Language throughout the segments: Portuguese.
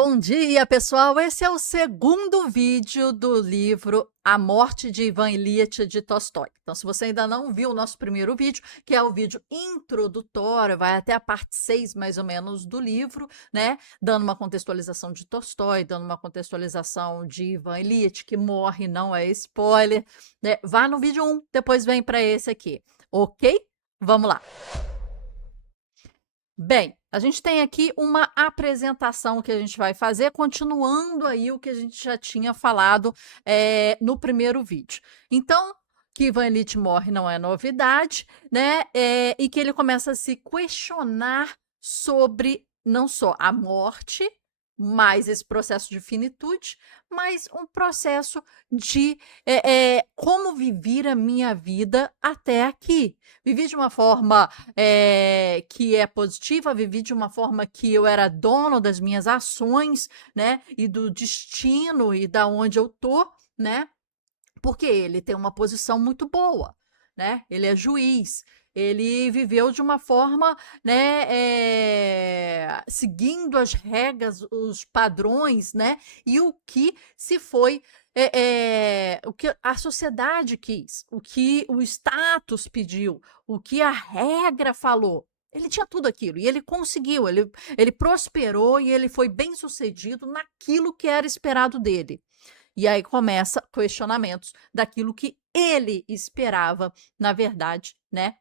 Bom dia, pessoal! Esse é o segundo vídeo do livro A Morte de Ivan Ilyich de Tolstói. Então, se você ainda não viu o nosso primeiro vídeo, que é o vídeo introdutório, vai até a parte 6, mais ou menos, do livro, né? Dando uma contextualização de Tolstói, dando uma contextualização de Ivan Ilyich, que morre, não é spoiler, né? Vá no vídeo 1, depois vem para esse aqui, ok? Vamos lá! Bem, a gente tem aqui uma apresentação que a gente vai fazer, continuando aí o que a gente já tinha falado no primeiro vídeo. Então, que Ivan Illich morre não é novidade, né? E que ele começa a se questionar sobre não só a morte, mas esse processo de finitude, mas um processo de como viver a minha vida até aqui. Vivi de uma forma que é positiva, vivi de uma forma que eu era dono das minhas ações, né, e do destino e da onde eu tô, né, porque ele tem uma posição muito boa, né, ele é juiz, ele viveu de uma forma, né, seguindo as regras, os padrões, né, e o que se foi o que a sociedade quis, o que o status pediu, o que a regra falou. Ele tinha tudo aquilo e ele conseguiu, ele prosperou e ele foi bem sucedido naquilo que era esperado dele. E aí começa questionamentos daquilo que ele esperava, na verdade, né,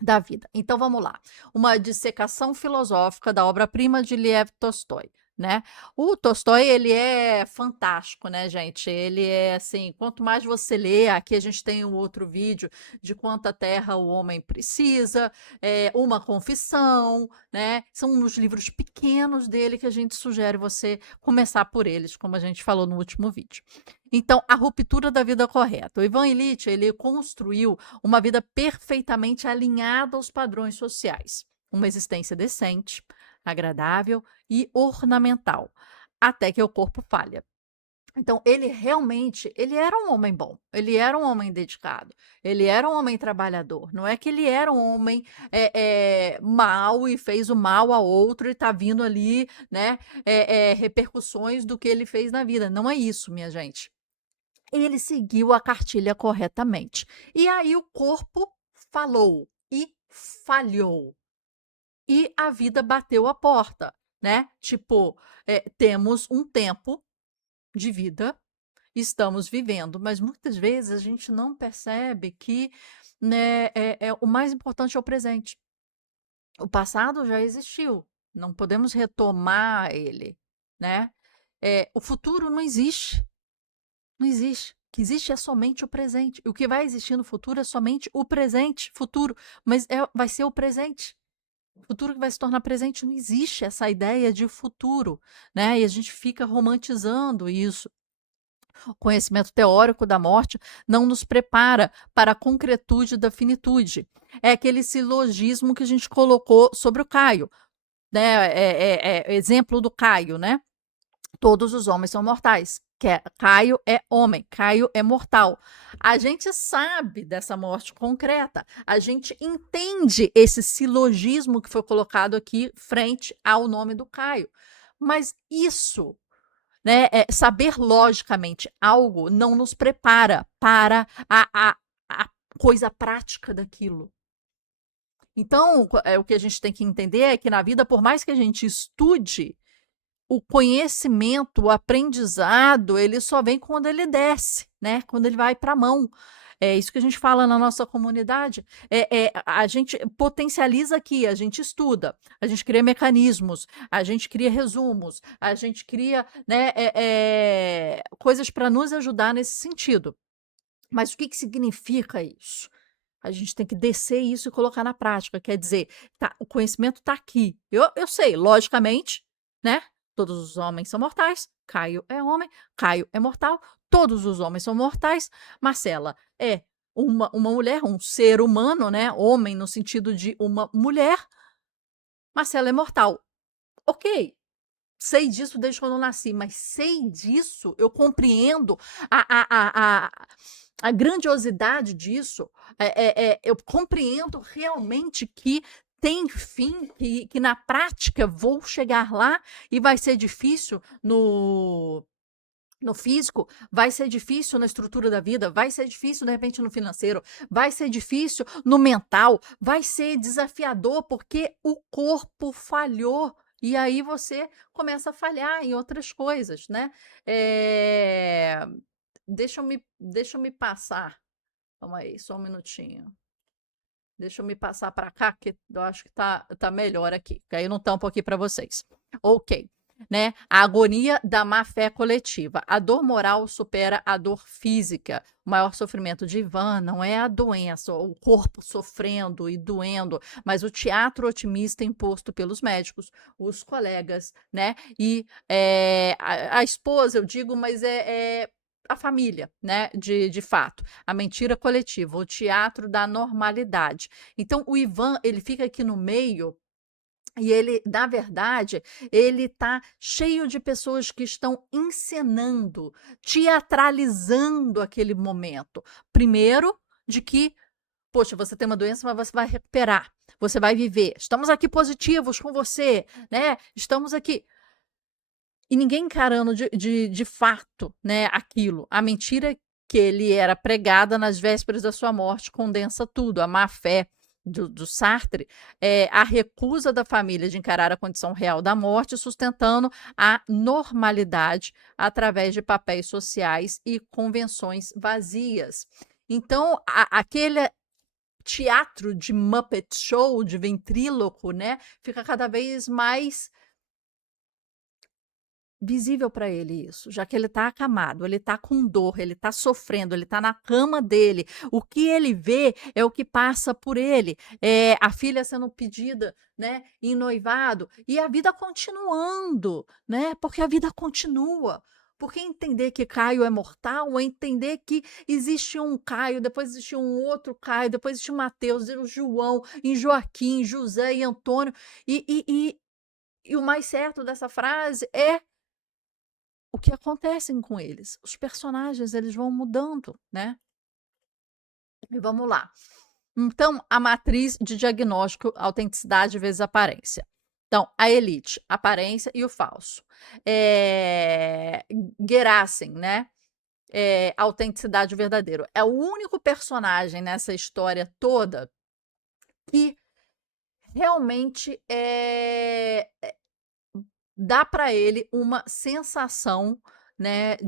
da vida. Então vamos lá. Uma dissecação filosófica da obra-prima de Lev Tolstói, né? O Tolstói, ele é fantástico, né, gente? Ele é assim, quanto mais você lê, aqui a gente tem um outro vídeo de quanta terra o homem precisa, uma confissão, né? São uns livros pequenos dele que a gente sugere você começar por eles, como a gente falou no último vídeo. Então, a ruptura da vida correta. O Ivan Illich, ele construiu uma vida perfeitamente alinhada aos padrões sociais, uma existência decente, agradável e ornamental, até que o corpo falha. Então, ele realmente, ele era um homem bom, ele era um homem dedicado, ele era um homem trabalhador, não é que ele era um homem mau e fez o mal a outro e está vindo ali, né, repercussões do que ele fez na vida, não é isso, minha gente. Ele seguiu a cartilha corretamente. E aí o corpo falou e falhou. E a vida bateu a porta, né? Tipo, temos um tempo de vida, estamos vivendo, mas muitas vezes a gente não percebe que, né, o mais importante é o presente. O passado já existiu, não podemos retomar ele, né? O futuro não existe. Não existe. O que existe é somente o presente. O que vai existir no futuro é somente o presente, futuro. Mas vai ser o presente. O futuro que vai se tornar presente, não existe essa ideia de futuro, né? E a gente fica romantizando isso. O conhecimento teórico da morte não nos prepara para a concretude da finitude. É aquele silogismo que a gente colocou sobre o Caio, né? Exemplo do Caio, né? Todos os homens são mortais. Caio é homem, Caio é mortal. A gente sabe dessa morte concreta, a gente entende esse silogismo que foi colocado aqui frente ao nome do Caio. Mas isso, né, saber logicamente algo não nos prepara para a coisa prática daquilo. Então, o que a gente tem que entender é que na vida, por mais que a gente estude, o conhecimento, o aprendizado, ele só vem quando ele desce, né? Quando ele vai para a mão. É isso que a gente fala na nossa comunidade. A gente potencializa aqui, a gente estuda, a gente cria mecanismos, a gente cria resumos, a gente cria, né, coisas para nos ajudar nesse sentido. Mas o que significa isso? A gente tem que descer isso e colocar na prática. Quer dizer, tá, o conhecimento está aqui. Eu sei, logicamente, né? Todos os homens são mortais. Caio é homem, Caio é mortal. Todos os homens são mortais. Marcela é uma mulher, um ser humano, né? Homem no sentido de uma mulher. Marcela é mortal. Ok, sei disso desde quando eu nasci, mas sei disso, eu compreendo a grandiosidade disso, eu compreendo realmente que tem fim, que na prática vou chegar lá e vai ser difícil no físico, vai ser difícil na estrutura da vida, vai ser difícil, de repente, no financeiro, vai ser difícil no mental, vai ser desafiador porque o corpo falhou. E aí você começa a falhar em outras coisas, né? Deixa eu me passar. Calma aí, só um minutinho. Deixa eu me passar para cá, que eu acho que tá melhor aqui. Que aí eu não tampo aqui para vocês. Ok. Né? A agonia da má-fé coletiva. A dor moral supera a dor física. O maior sofrimento de Ivan não é a doença, o corpo sofrendo e doendo, mas o teatro otimista imposto pelos médicos, os colegas, né? E a esposa, eu digo, mas é a família, né? De fato. A mentira coletiva, o teatro da normalidade. Então, o Ivan, ele fica aqui no meio e ele, na verdade, ele tá cheio de pessoas que estão encenando, teatralizando aquele momento. Primeiro, de que, poxa, você tem uma doença, mas você vai recuperar, você vai viver. Estamos aqui positivos com você, né? Estamos aqui. E ninguém encarando de fato, né, aquilo. A mentira que ele era pregada nas vésperas da sua morte condensa tudo. A má-fé do Sartre é a recusa da família de encarar a condição real da morte, sustentando a normalidade através de papéis sociais e convenções vazias. Então, aquele teatro de Muppet Show, de ventríloco, né, fica cada vez mais visível para ele isso, já que ele está acamado, ele está com dor, ele está sofrendo, ele está na cama dele. O que ele vê é o que passa por ele. A filha sendo pedida, né, em noivado, e a vida continuando, né? Porque a vida continua. Porque entender que Caio é mortal, é entender que existe um Caio, depois existe um outro Caio, depois existe o Mateus, o João, em Joaquim, José e Antônio. E o mais certo dessa frase é o que acontece com eles. Os personagens, eles vão mudando, né? E vamos lá. Então, a matriz de diagnóstico, autenticidade vezes aparência. Então, a elite, aparência e o falso. Gerasim, né? Autenticidade verdadeiro. É o único personagem nessa história toda que realmente dá para ele uma sensação, né,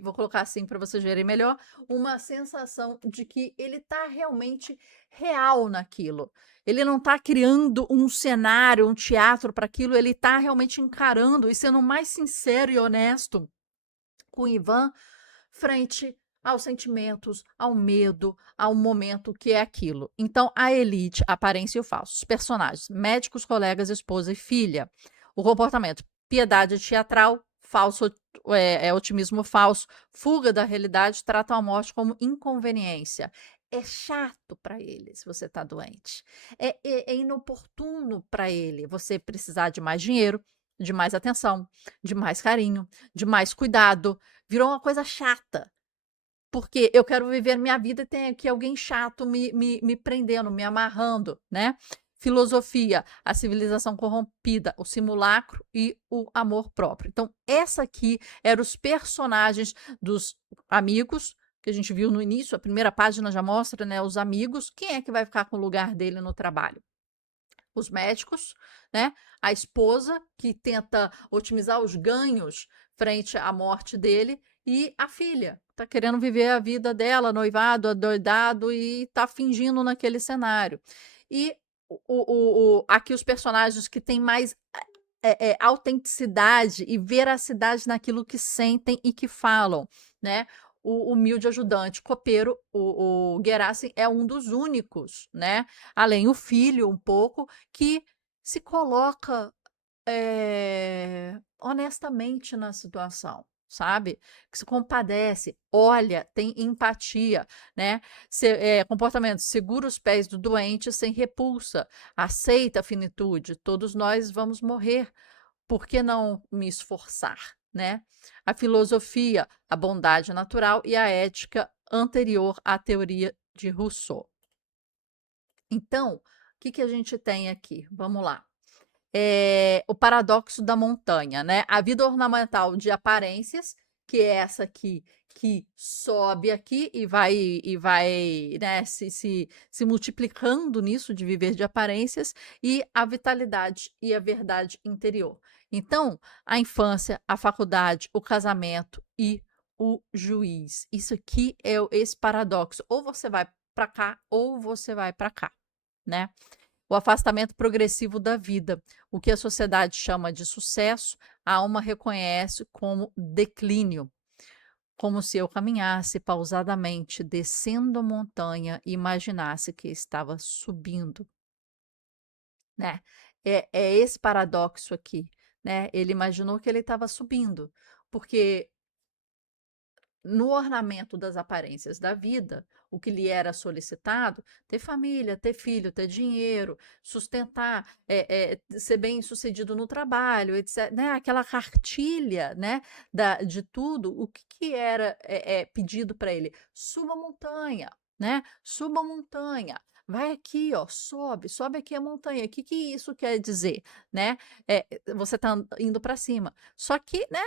vou colocar assim para vocês verem melhor, uma sensação de que ele está realmente real naquilo. Ele não está criando um cenário, um teatro para aquilo, ele está realmente encarando e sendo mais sincero e honesto com o Ivan frente aos sentimentos, ao medo, ao momento que é aquilo. Então, a elite, a aparência e o falso. Os personagens, médicos, colegas, esposa e filha. O comportamento, piedade teatral, falso, otimismo falso, fuga da realidade, tratam a morte como inconveniência. É chato para ele se você está doente. É inoportuno para ele você precisar de mais dinheiro, de mais atenção, de mais carinho, de mais cuidado. Virou uma coisa chata. Porque eu quero viver minha vida e tem aqui alguém chato me prendendo, me amarrando, né? Filosofia, a civilização corrompida, o simulacro e o amor próprio. Então, essa aqui eram os personagens dos amigos, que a gente viu no início, a primeira página já mostra, né, os amigos. Quem é que vai ficar com o lugar dele no trabalho? Os médicos, né? A esposa, que tenta otimizar os ganhos frente à morte dele, e a filha, tá querendo viver a vida dela, noivado, adoidado, e tá fingindo naquele cenário. E aqui os personagens que têm mais autenticidade e veracidade naquilo que sentem e que falam, né? O humilde ajudante, copeiro, o Gerasim é um dos únicos, né? Além o filho, um pouco, que se coloca honestamente na situação, sabe? Que se compadece, olha, tem empatia, né? Comportamento, segura os pés do doente sem repulsa, aceita a finitude, todos nós vamos morrer, por que não me esforçar, né? A filosofia, a bondade natural e a ética anterior à teoria de Rousseau. Então, o que a gente tem aqui? Vamos lá. O paradoxo da montanha, né? A vida ornamental de aparências, que é essa aqui, que sobe aqui e vai, né, se multiplicando nisso de viver de aparências, e a vitalidade e a verdade interior. Então, a infância, a faculdade, o casamento e o juiz. Isso aqui é esse paradoxo. Ou você vai para cá, ou você vai para cá, né? O afastamento progressivo da vida, o que a sociedade chama de sucesso, a alma reconhece como declínio, como se eu caminhasse pausadamente, descendo a montanha e imaginasse que estava subindo, né? É esse paradoxo aqui, né? Ele imaginou que ele estava subindo, porque no ornamento das aparências da vida, o que lhe era solicitado, ter família, ter filho, ter dinheiro, sustentar, ser bem-sucedido no trabalho, etc, né? Aquela cartilha, né, de tudo, o que era pedido para ele? Suba a montanha, né? Suba a montanha. Vai aqui, ó, sobe aqui a montanha. O que isso quer dizer, né? Você está indo para cima. Só que, né,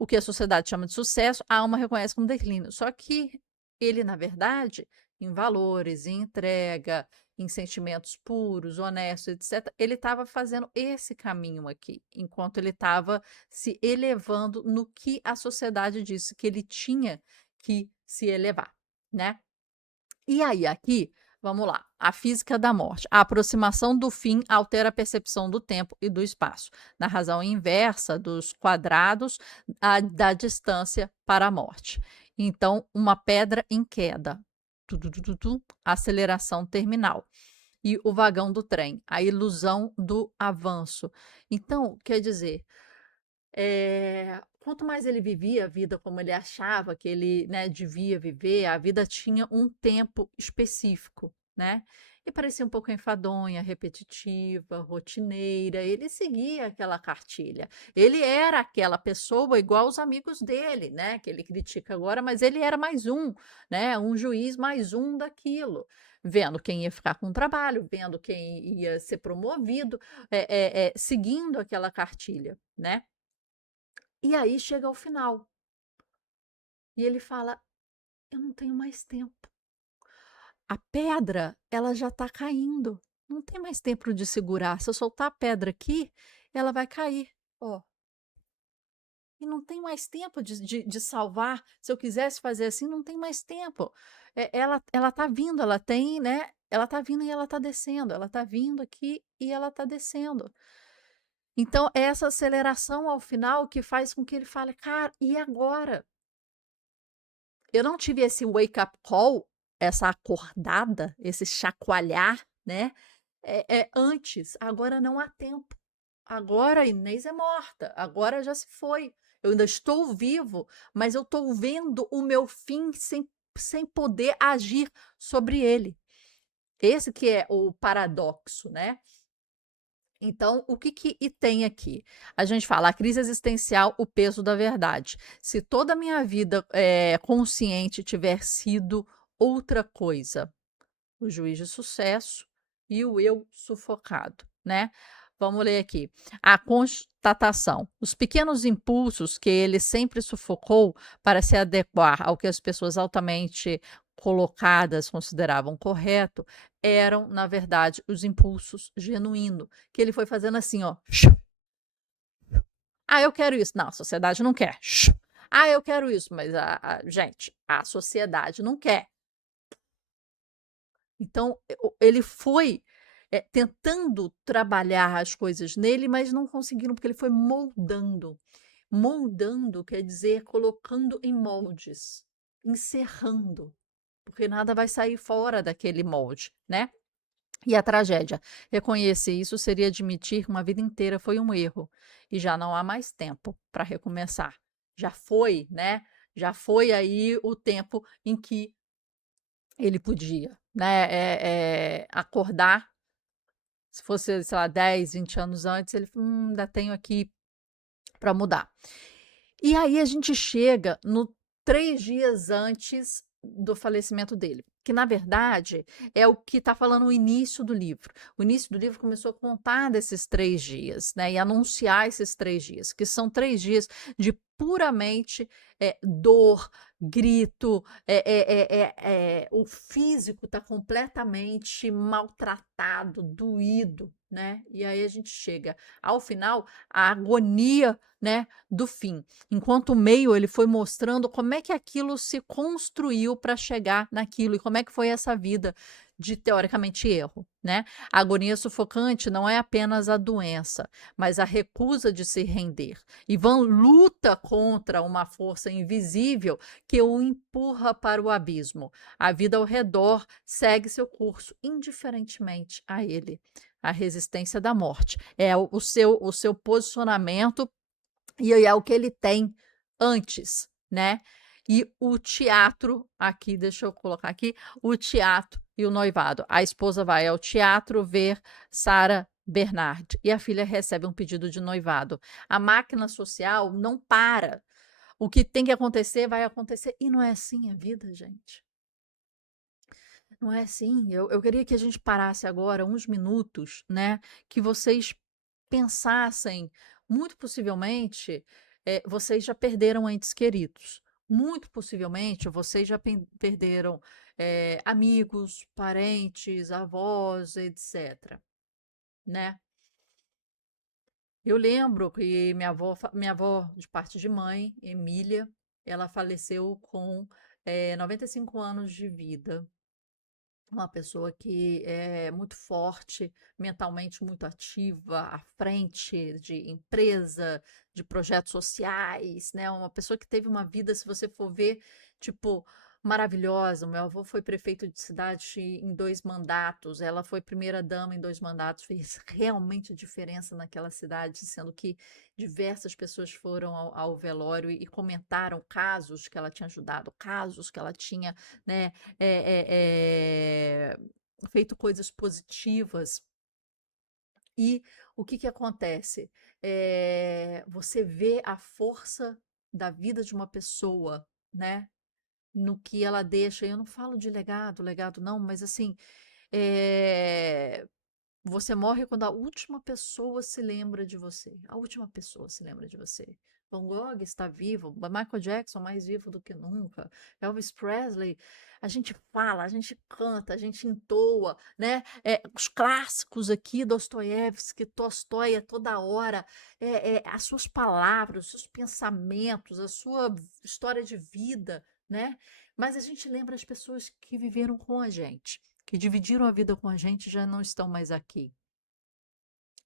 o que a sociedade chama de sucesso, a alma reconhece como declínio. Só que ele, na verdade, em valores, em entrega, em sentimentos puros, honestos, etc., ele estava fazendo esse caminho aqui, enquanto ele estava se elevando no que a sociedade disse que ele tinha que se elevar, né? E aí, aqui, vamos lá, a física da morte. A aproximação do fim altera a percepção do tempo e do espaço, na razão inversa dos quadrados da distância para a morte. Então, uma pedra em queda, aceleração terminal. E o vagão do trem, a ilusão do avanço. Então, quer dizer, quanto mais ele vivia a vida como ele achava que ele, né, devia viver, a vida tinha um tempo específico, né? E parecia um pouco enfadonha, repetitiva, rotineira. Ele seguia aquela cartilha. Ele era aquela pessoa igual os amigos dele, né? Que ele critica agora, mas ele era mais um, né? Um juiz mais um daquilo. Vendo quem ia ficar com o trabalho, vendo quem ia ser promovido, seguindo aquela cartilha, né? E aí chega ao final. E ele fala: eu não tenho mais tempo. A pedra, ela já está caindo. Não tem mais tempo de segurar. Se eu soltar a pedra aqui, ela vai cair. Ó. E não tem mais tempo de salvar. Se eu quisesse fazer assim, não tem mais tempo. Ela tá vindo, ela tem, né? Ela tá vindo e ela tá descendo. Ela tá vindo aqui e ela tá descendo. Então, é essa aceleração ao final que faz com que ele fale: cara, e agora? Eu não tive esse wake up call, essa acordada, esse chacoalhar, né, antes. Agora não há tempo. Agora a Inês é morta, agora já se foi. Eu ainda estou vivo, mas eu estou vendo o meu fim sem poder agir sobre ele. Esse que é o paradoxo, né? Então, o que e tem aqui? A gente fala a crise existencial, o peso da verdade. Se toda a minha vida consciente tiver sido outra coisa, o juiz de sucesso e o eu sufocado, né? Vamos ler aqui. A constatação. Os pequenos impulsos que ele sempre sufocou para se adequar ao que as pessoas altamente colocadas consideravam correto, eram, na verdade, os impulsos genuínos, que ele foi fazendo assim, ó. Ah, eu quero isso. Não, a sociedade não quer. Ah, eu quero isso, mas gente, a sociedade não quer. Então, ele foi tentando trabalhar as coisas nele, mas não conseguiram, porque ele foi moldando. Moldando quer dizer colocando em moldes, encerrando, porque nada vai sair fora daquele molde, né? E a tragédia. Reconhecer isso seria admitir que uma vida inteira foi um erro e já não há mais tempo para recomeçar. Já foi, né? Já foi aí o tempo em que ele podia, né, acordar. Se fosse, sei lá, 10, 20 anos antes, ele ainda tenho aqui para mudar. E aí a gente chega no 3 dias antes do falecimento dele. que na verdade é o que está falando o início do livro. O início do livro começou a contar desses 3 dias, né? E anunciar esses 3 dias, que são 3 dias de puramente dor, grito, o físico está completamente maltratado, doído, né? E aí a gente chega ao final, a agonia, né, do fim. Enquanto o meio ele foi mostrando como é que aquilo se construiu para chegar naquilo e como é que foi essa vida de teoricamente erro, né? A agonia sufocante não é apenas a doença, mas a recusa de se render. Ivan luta contra uma força invisível que o empurra para o abismo. A vida ao redor segue seu curso, indiferentemente a ele. A resistência da morte é o seu posicionamento e é o que ele tem antes, né? E o teatro, aqui, deixa eu colocar aqui, o teatro e o noivado. A esposa vai ao teatro ver Sarah Bernard e a filha recebe um pedido de noivado. A máquina social não para. O que tem que acontecer vai acontecer. E não é assim a vida, gente. Não é assim. Eu queria que a gente parasse agora uns minutos, né? Que vocês pensassem, muito possivelmente, vocês já perderam entes queridos. Muito possivelmente, vocês já perderam amigos, parentes, avós, etc. Né? Eu lembro que minha avó, de parte de mãe, Emília, ela faleceu com 95 anos de vida. Uma pessoa que é muito forte, mentalmente muito ativa, à frente de empresa, de projetos sociais, né? Uma pessoa que teve uma vida, se você for ver, tipo, maravilhosa. O meu avô foi prefeito de cidade em 2 mandatos, ela foi primeira-dama em 2 mandatos, fez realmente diferença naquela cidade, sendo que diversas pessoas foram ao velório e comentaram casos que ela tinha ajudado, casos que ela tinha, né, feito coisas positivas. E o que acontece? Você vê a força da vida de uma pessoa, né? No que ela deixa. Eu não falo de legado, legado não, mas assim, é, você morre quando a última pessoa se lembra de você. A última pessoa se lembra de você. Van Gogh está vivo, Michael Jackson mais vivo do que nunca, Elvis Presley, a gente fala, a gente canta, a gente entoa, né? Os clássicos aqui, Dostoiévski, Tolstói, toda hora, as suas palavras, os seus pensamentos, a sua história de vida, né? Mas a gente lembra as pessoas que viveram com a gente, que dividiram a vida com a gente, já não estão mais aqui.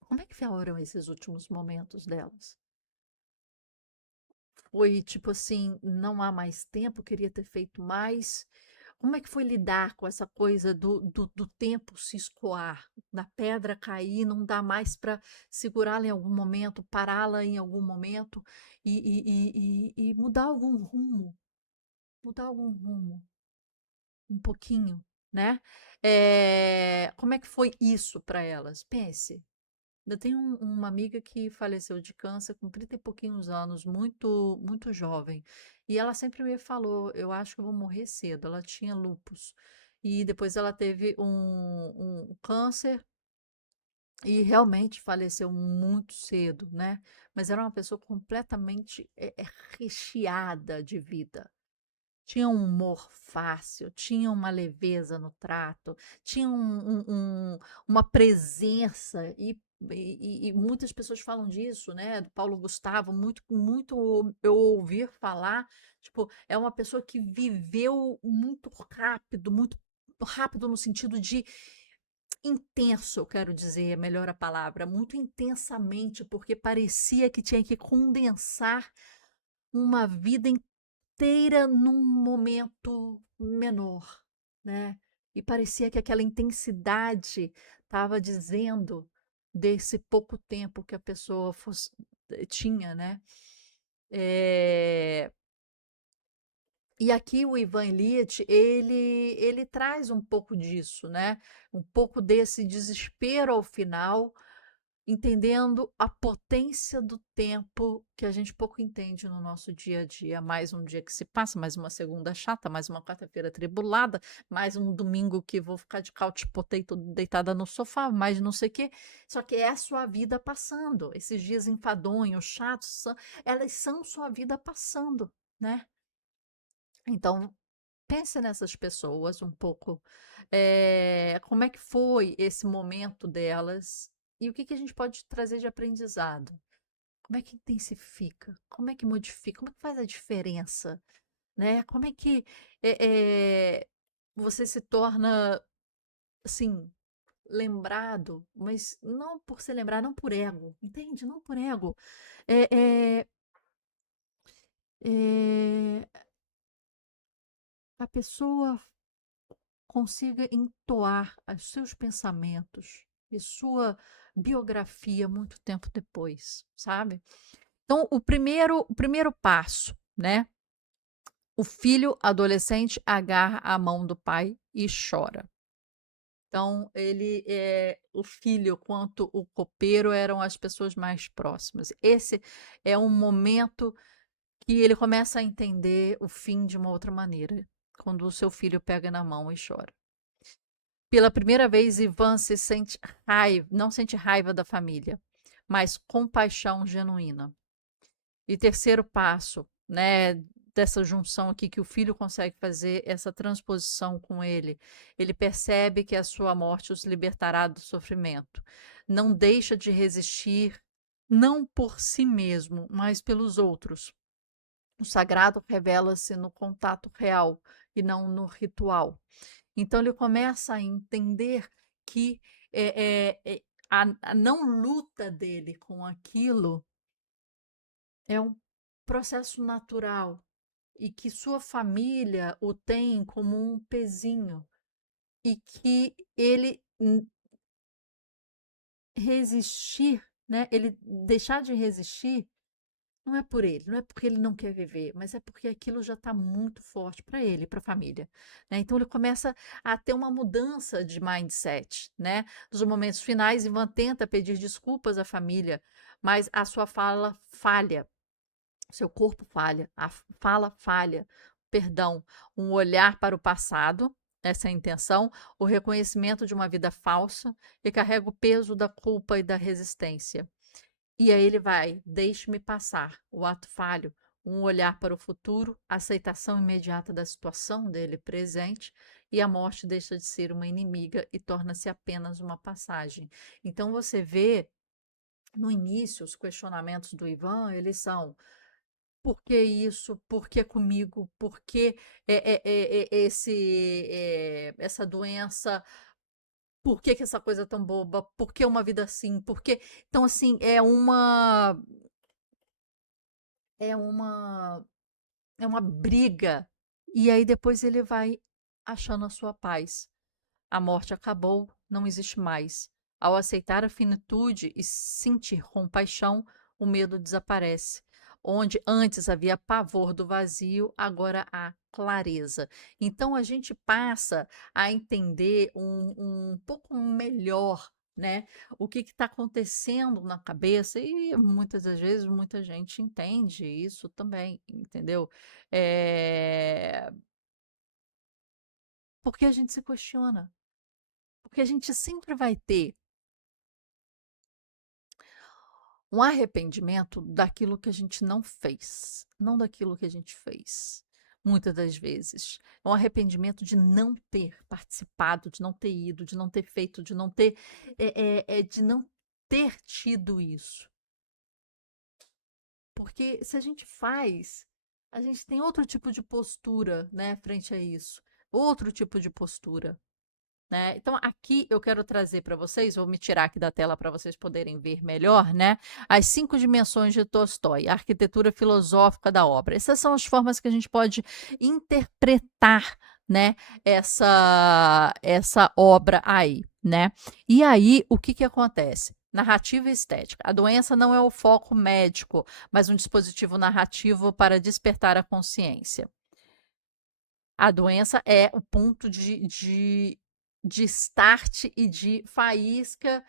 Como é que foram esses últimos momentos delas? Foi tipo assim, não há mais tempo, queria ter feito mais. Como é que foi lidar com essa coisa do tempo se escoar, da pedra cair, não dá mais para segurá-la em algum momento, pará-la em algum momento e mudar algum rumo, mudar algum rumo, um pouquinho, né? Como é que foi isso para elas? Pense. Eu tenho uma amiga que faleceu de câncer com 30 e pouquinhos anos, muito, muito jovem. E ela sempre me falou, eu acho que eu vou morrer cedo. Ela tinha lupus. E depois ela teve um câncer e realmente faleceu muito cedo, né? Mas era uma pessoa completamente recheada de vida. Tinha um humor fácil, tinha uma leveza no trato, tinha uma presença e muitas pessoas falam disso, né, do Paulo Gustavo, muito muito eu ouvir falar, tipo, é uma pessoa que viveu muito rápido no sentido de intenso, eu quero dizer, é melhor a palavra, muito intensamente, porque parecia que tinha que condensar uma vida inteira num momento menor, né? E parecia que aquela intensidade estava dizendo desse pouco tempo que a pessoa tinha, né? Eh, e aqui o Ivan Ilitch, ele traz um pouco disso, né? Um pouco desse desespero ao final, entendendo a potência do tempo que a gente pouco entende no nosso dia a dia. Mais um dia que se passa, mais uma segunda chata, mais uma quarta-feira tribulada, mais um domingo que vou ficar de couch potato deitada no sofá, mais não sei o quê. Só que é a sua vida passando. Esses dias enfadonhos, chatos, elas são sua vida passando, né? Então, pense nessas pessoas um pouco, como é que foi esse momento delas e o que que a gente pode trazer de aprendizado? Como é que intensifica? Como é que modifica? Como é que faz a diferença, né? Como é que você se torna, assim, lembrado, mas não por ser lembrado, não por ego, entende? Não por ego. É, é, é, a pessoa consiga entoar os seus pensamentos e sua biografia muito tempo depois, sabe? Então, o primeiro passo, né? O filho adolescente agarra a mão do pai e chora. Então, o filho quanto o copeiro eram as pessoas mais próximas. Esse é um momento que ele começa a entender o fim de uma outra maneira, quando o seu filho pega na mão e chora. Pela primeira vez, Ivan se sente raiva, não sente raiva da família, mas compaixão genuína. E terceiro passo, né, dessa junção aqui que o filho consegue fazer essa transposição com ele percebe que a sua morte os libertará do sofrimento. Não deixa de resistir, não por si mesmo, mas pelos outros. O sagrado revela-se no contato real e não no ritual. Então ele começa a entender que a não luta dele com aquilo é um processo natural e que sua família o tem como um pezinho e que ele resistir, né? Ele deixar de resistir não é por ele, não é porque ele não quer viver, mas é porque aquilo já está muito forte para ele, para a família, né? Então ele começa a ter uma mudança de mindset, né? Nos momentos finais, Ivan tenta pedir desculpas à família, mas a sua fala falha, o seu corpo falha, a fala falha, perdão, um olhar para o passado, essa é a intenção, o reconhecimento de uma vida falsa e carrega o peso da culpa e da resistência. E aí ele vai, deixe-me passar, o ato falho, um olhar para o futuro, a aceitação imediata da situação dele presente, e a morte deixa de ser uma inimiga e torna-se apenas uma passagem. Então você vê, no início, os questionamentos do Ivan, eles são: por que isso? Por que comigo? Por que essa doença? Por que que essa coisa é tão boba? Por que uma vida assim? Por que... Então, assim, é uma é uma briga. E aí depois ele vai achando a sua paz. A morte acabou, não existe mais. Ao aceitar a finitude e sentir compaixão, o medo desaparece. Onde antes havia pavor do vazio, agora há clareza. Então a gente passa a entender um pouco melhor, né, o que está acontecendo na cabeça, e muitas das vezes muita gente entende isso também, entendeu? É... Porque a gente se questiona. Porque a gente sempre vai ter um arrependimento daquilo que a gente não fez, não daquilo que a gente fez. Muitas das vezes. É um arrependimento de não ter participado, de não ter ido, de não ter feito, de não ter, de não ter tido isso. Porque se a gente faz, a gente tem outro tipo de postura, né, frente a isso. Outro tipo de postura. Né? Então, aqui eu quero trazer para vocês, vou me tirar aqui da tela para vocês poderem ver melhor, né? As 5 dimensões de Tolstói, a arquitetura filosófica da obra. Essas são as formas que a gente pode interpretar, né, essa obra aí, né? E aí, o que que acontece? Narrativa e estética. A doença não é o foco médico, mas um dispositivo narrativo para despertar a consciência. A doença é o ponto de start e de faísca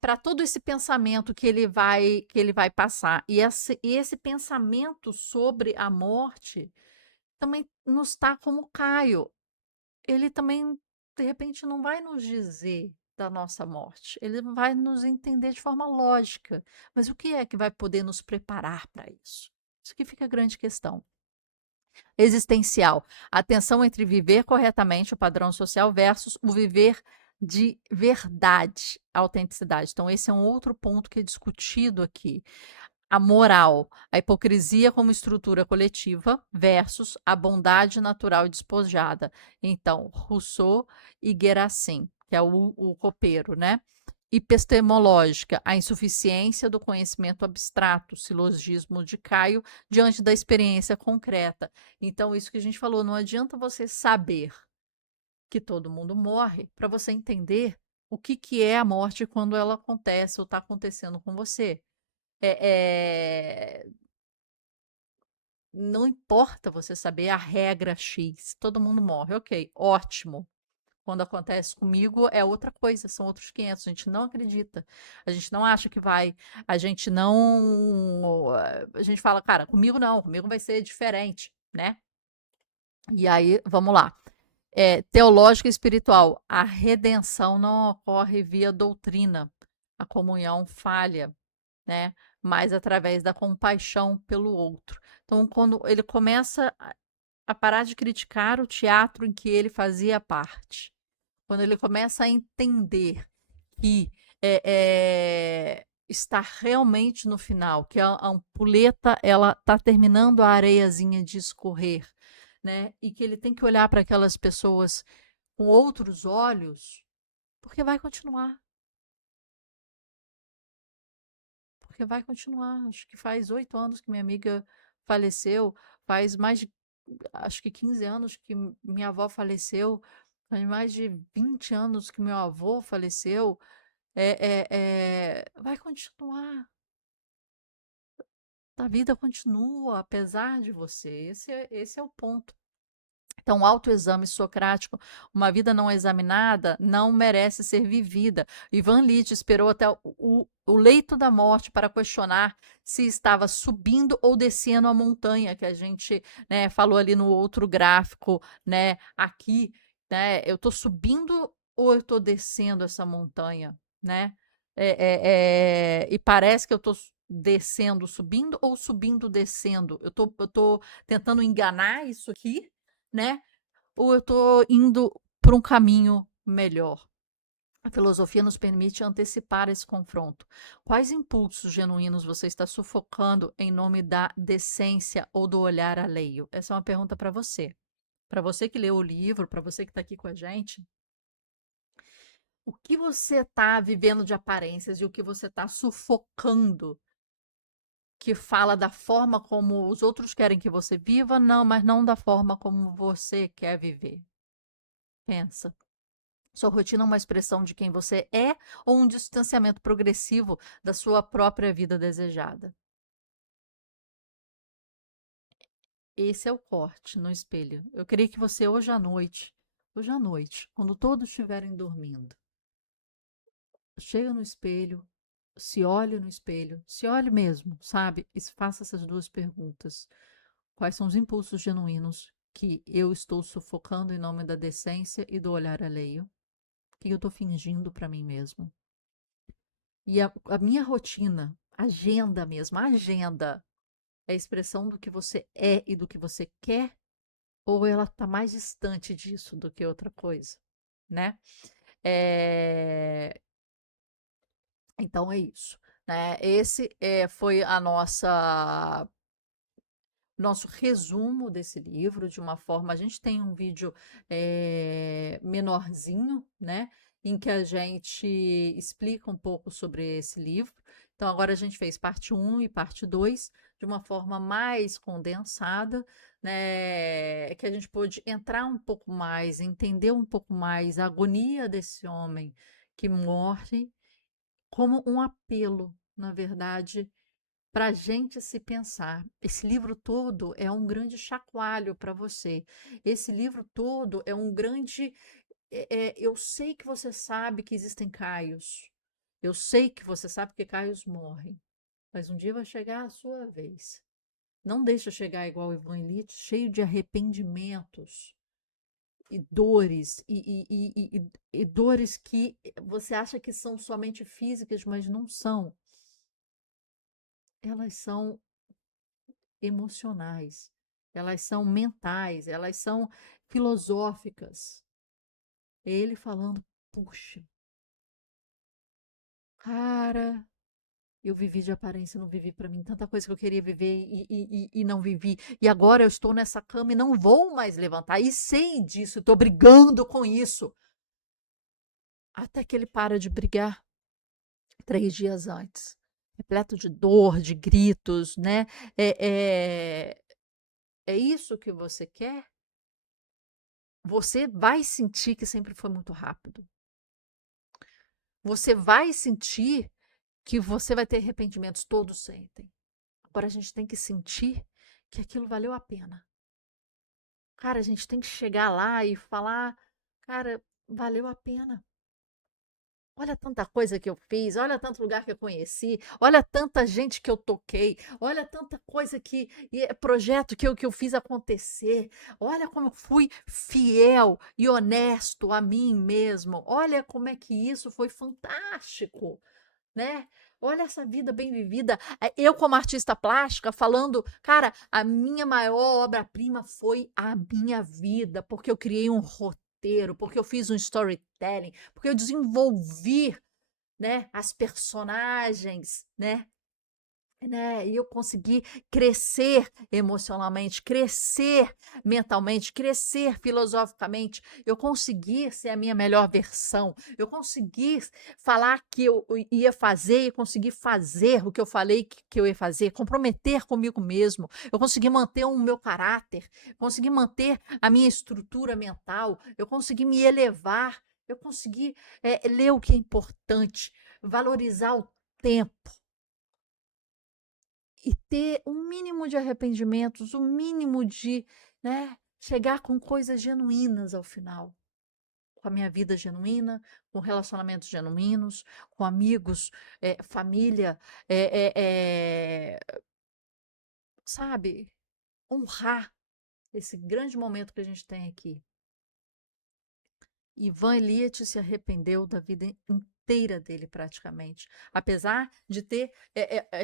para todo esse pensamento que ele vai passar. E esse pensamento sobre a morte também nos está como Caio. Ele também, de repente, não vai nos dizer da nossa morte. Ele vai nos entender de forma lógica. Mas o que é que vai poder nos preparar para isso? Isso que fica a grande questão. Existencial. A tensão entre viver corretamente o padrão social versus o viver de verdade, autenticidade. Então, esse é um outro ponto que é discutido aqui. A moral, a hipocrisia como estrutura coletiva versus a bondade natural e despojada. Então, Rousseau e Guerassin, que é o copeiro, né? Epistemológica, a insuficiência do conhecimento abstrato, silogismo de Caio, diante da experiência concreta. Então, isso que a gente falou, não adianta você saber que todo mundo morre para você entender o que, que é a morte quando ela acontece ou está acontecendo com você. Não importa você saber a regra X, todo mundo morre, ok, ótimo. Quando acontece comigo é outra coisa, são outros 500. A gente não acredita, a gente não acha que vai, a gente não. A gente fala, cara, comigo não, comigo vai ser diferente, né? E aí, vamos lá. Teológica e espiritual. A redenção não ocorre via doutrina, a comunhão falha, né? Mas através da compaixão pelo outro. Então, quando ele começa a parar de criticar o teatro em que ele fazia parte, quando ele começa a entender que está realmente no final, que a ampulheta ela está terminando a areiazinha de escorrer, né? E que ele tem que olhar para aquelas pessoas com outros olhos, porque vai continuar. Porque vai continuar. Acho que faz 8 anos que minha amiga faleceu, faz mais de, acho que 15 anos que minha avó faleceu, faz mais de 20 anos que meu avô faleceu. Vai continuar. A vida continua, apesar de você. Esse é o ponto. Então, o autoexame socrático, uma vida não examinada, não merece ser vivida. Ivan Illich esperou até o leito da morte para questionar se estava subindo ou descendo a montanha, que a gente, né, falou ali no outro gráfico, né, aqui, né, eu estou subindo ou eu estou descendo essa montanha, né? E parece que eu estou descendo, subindo ou subindo, descendo. Eu tô tentando enganar isso aqui, né? Ou eu estou indo para um caminho melhor? A filosofia nos permite antecipar esse confronto. Quais impulsos genuínos você está sufocando em nome da decência ou do olhar alheio? Essa é uma pergunta para você. Para você que leu o livro, para você que está aqui com a gente, o que você está vivendo de aparências e o que você está sufocando que fala da forma como os outros querem que você viva, não, mas não da forma como você quer viver. Pensa. Sua rotina é uma expressão de quem você é ou um distanciamento progressivo da sua própria vida desejada? Esse é o corte no espelho. Eu queria que você hoje à noite, quando todos estiverem dormindo, chega no espelho, se olhe mesmo, sabe? E faça essas duas perguntas. Quais são os impulsos genuínos que eu estou sufocando em nome da decência e do olhar alheio? O que eu estou fingindo para mim mesmo? E a minha rotina, agenda mesmo, a agenda é a expressão do que você é e do que você quer, ou ela está mais distante disso do que outra coisa, né? É, Então é isso, né? Esse foi a nosso resumo desse livro de uma forma. A gente tem um vídeo menorzinho, né? Em que a gente explica um pouco sobre esse livro. Então, agora a gente fez parte um e parte 2 de uma forma mais condensada, né? Que a gente pôde entrar um pouco mais, entender um pouco mais a agonia desse homem que morre como um apelo, na verdade, para a gente se pensar. Esse livro todo é um grande chacoalho para você. Esse livro todo é um grande. Eu sei que você sabe que existem Caios. Eu sei que você sabe que Caios morrem, mas um dia vai chegar a sua vez. Não deixa chegar igual o Ivan Ilitch, cheio de arrependimentos e dores, e dores que você acha que são somente físicas, mas não são. Elas são emocionais, elas são mentais, elas são filosóficas. É ele falando: puxa, cara, eu vivi de aparência, não vivi para mim. Tanta coisa que eu queria viver e não vivi. E agora eu estou nessa cama e não vou mais levantar. E sei disso, estou brigando com isso. Até que ele para de brigar 3 dias antes. Repleto de dor, de gritos, né? É isso que você quer? Você vai sentir que sempre foi muito rápido. Você vai sentir que você vai ter arrependimentos, todos sentem. Agora a gente tem que sentir que aquilo valeu a pena. Cara, a gente tem que chegar lá e falar, cara, valeu a pena. Olha tanta coisa que eu fiz, olha tanto lugar que eu conheci, olha tanta gente que eu toquei, olha tanta coisa projeto que eu fiz acontecer, olha como eu fui fiel e honesto a mim mesmo, olha como é que isso foi fantástico, né? Olha essa vida bem vivida. Eu, como artista plástica, falando, cara, a minha maior obra-prima foi a minha vida, porque eu criei um roteiro, porque eu fiz um storytelling, porque eu desenvolvi, né, as personagens, né? E eu consegui crescer emocionalmente, crescer mentalmente, crescer filosoficamente. Eu consegui ser a minha melhor versão. Eu consegui falar que eu ia fazer e consegui fazer o que eu falei que eu ia fazer, comprometer comigo mesmo. Eu consegui manter o meu caráter, consegui manter a minha estrutura mental, eu consegui me elevar, eu consegui ler o que é importante, valorizar o tempo e ter um mínimo de arrependimentos, um mínimo de, né, chegar com coisas genuínas ao final. Com a minha vida genuína, com relacionamentos genuínos, com amigos, família, sabe? Honrar esse grande momento que a gente tem aqui. Ivan Eliette se arrependeu da vida inteira dele, praticamente. Apesar de ter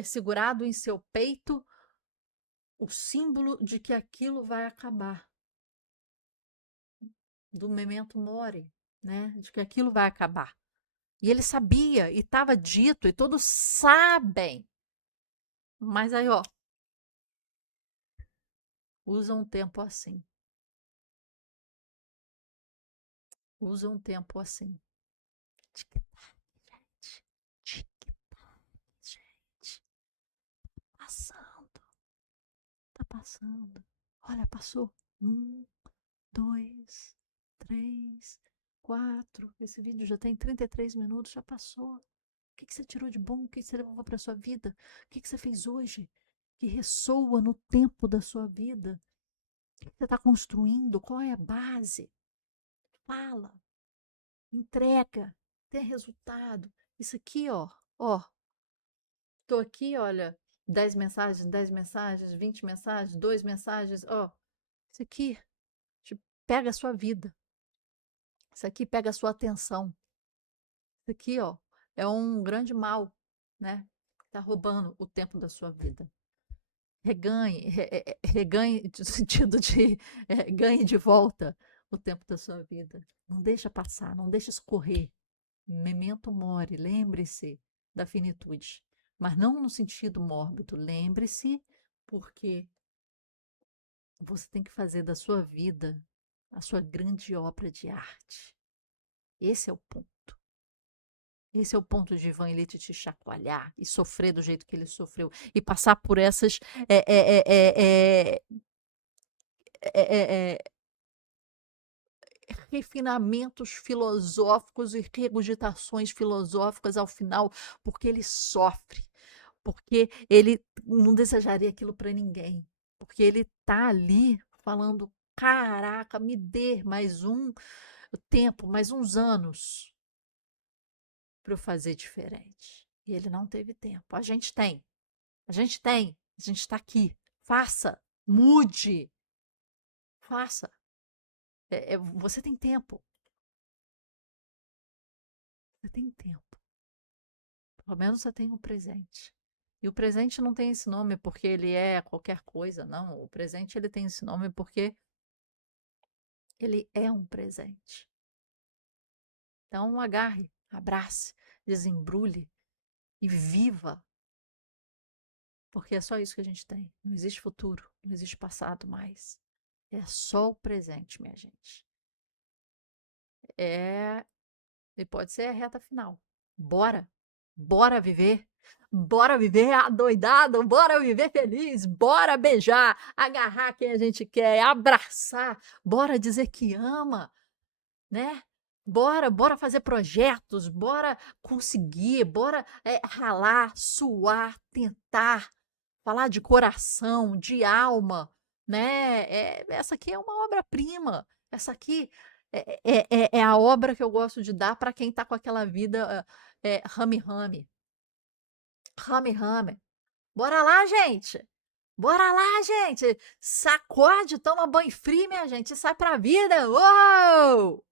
segurado em seu peito o símbolo de que aquilo vai acabar, do memento mori, né? De que aquilo vai acabar. E ele sabia, e estava dito, e todos sabem. Mas aí, ó, usa um tempo assim. Usa um tempo assim. Tic-tac, gente. Tic-tac, gente. Passando. Tá passando. Olha, passou. 1, 2, 3, 4. Esse vídeo já tem 33 minutos, já passou. O que você tirou de bom? O que você levou para a sua vida? O que você fez hoje que ressoa no tempo da sua vida? O que você está construindo? Qual é a base? Fala, entrega, tem resultado. Isso aqui, ó, tô aqui, olha, 10 mensagens, 10 mensagens, 20 mensagens, 2 mensagens, ó. Isso aqui pega a sua vida. Isso aqui pega a sua atenção. Isso aqui, ó, é um grande mal, né? Tá roubando o tempo da sua vida. Reganhe, reganhe no sentido de ganhe de volta o tempo da sua vida. Não deixa passar, não deixa escorrer. Memento mori, lembre-se da finitude. Mas não no sentido mórbido, lembre-se porque você tem que fazer da sua vida a sua grande obra de arte. Esse é o ponto. Esse é o ponto de Ivan Ilitch te chacoalhar e sofrer do jeito que ele sofreu e passar por essas é, é, é, é, é, é, refinamentos filosóficos e regurgitações filosóficas ao final, porque ele sofre, porque ele não desejaria aquilo para ninguém, porque ele está ali falando: caraca, me dê mais um tempo, mais uns anos. para eu fazer diferente. E ele não teve tempo. A gente tem. A gente tem. A gente está aqui. Faça. Mude. Faça. Você tem tempo. Você tem tempo. Pelo menos você tem o presente. E o presente não tem esse nome porque ele é qualquer coisa, não. O presente ele tem esse nome porque ele é um presente. Então agarre, abrace, desembrulhe e viva. Porque é só isso que a gente tem. Não existe futuro, não existe passado mais. É só o presente, minha gente. E pode ser a reta final. Bora! Bora viver! Bora viver adoidado, bora viver feliz, bora beijar, agarrar quem a gente quer, abraçar, bora dizer que ama, né? Bora fazer projetos, bora conseguir, bora ralar, suar, tentar, falar de coração, de alma, né? Essa aqui é uma obra-prima, essa aqui é a obra que eu gosto de dar para quem está com aquela vida rame-rame. Rame-rame. Bora lá, gente! Bora lá, gente! Sacode, toma banho frio, minha gente, e sai pra vida! Uou!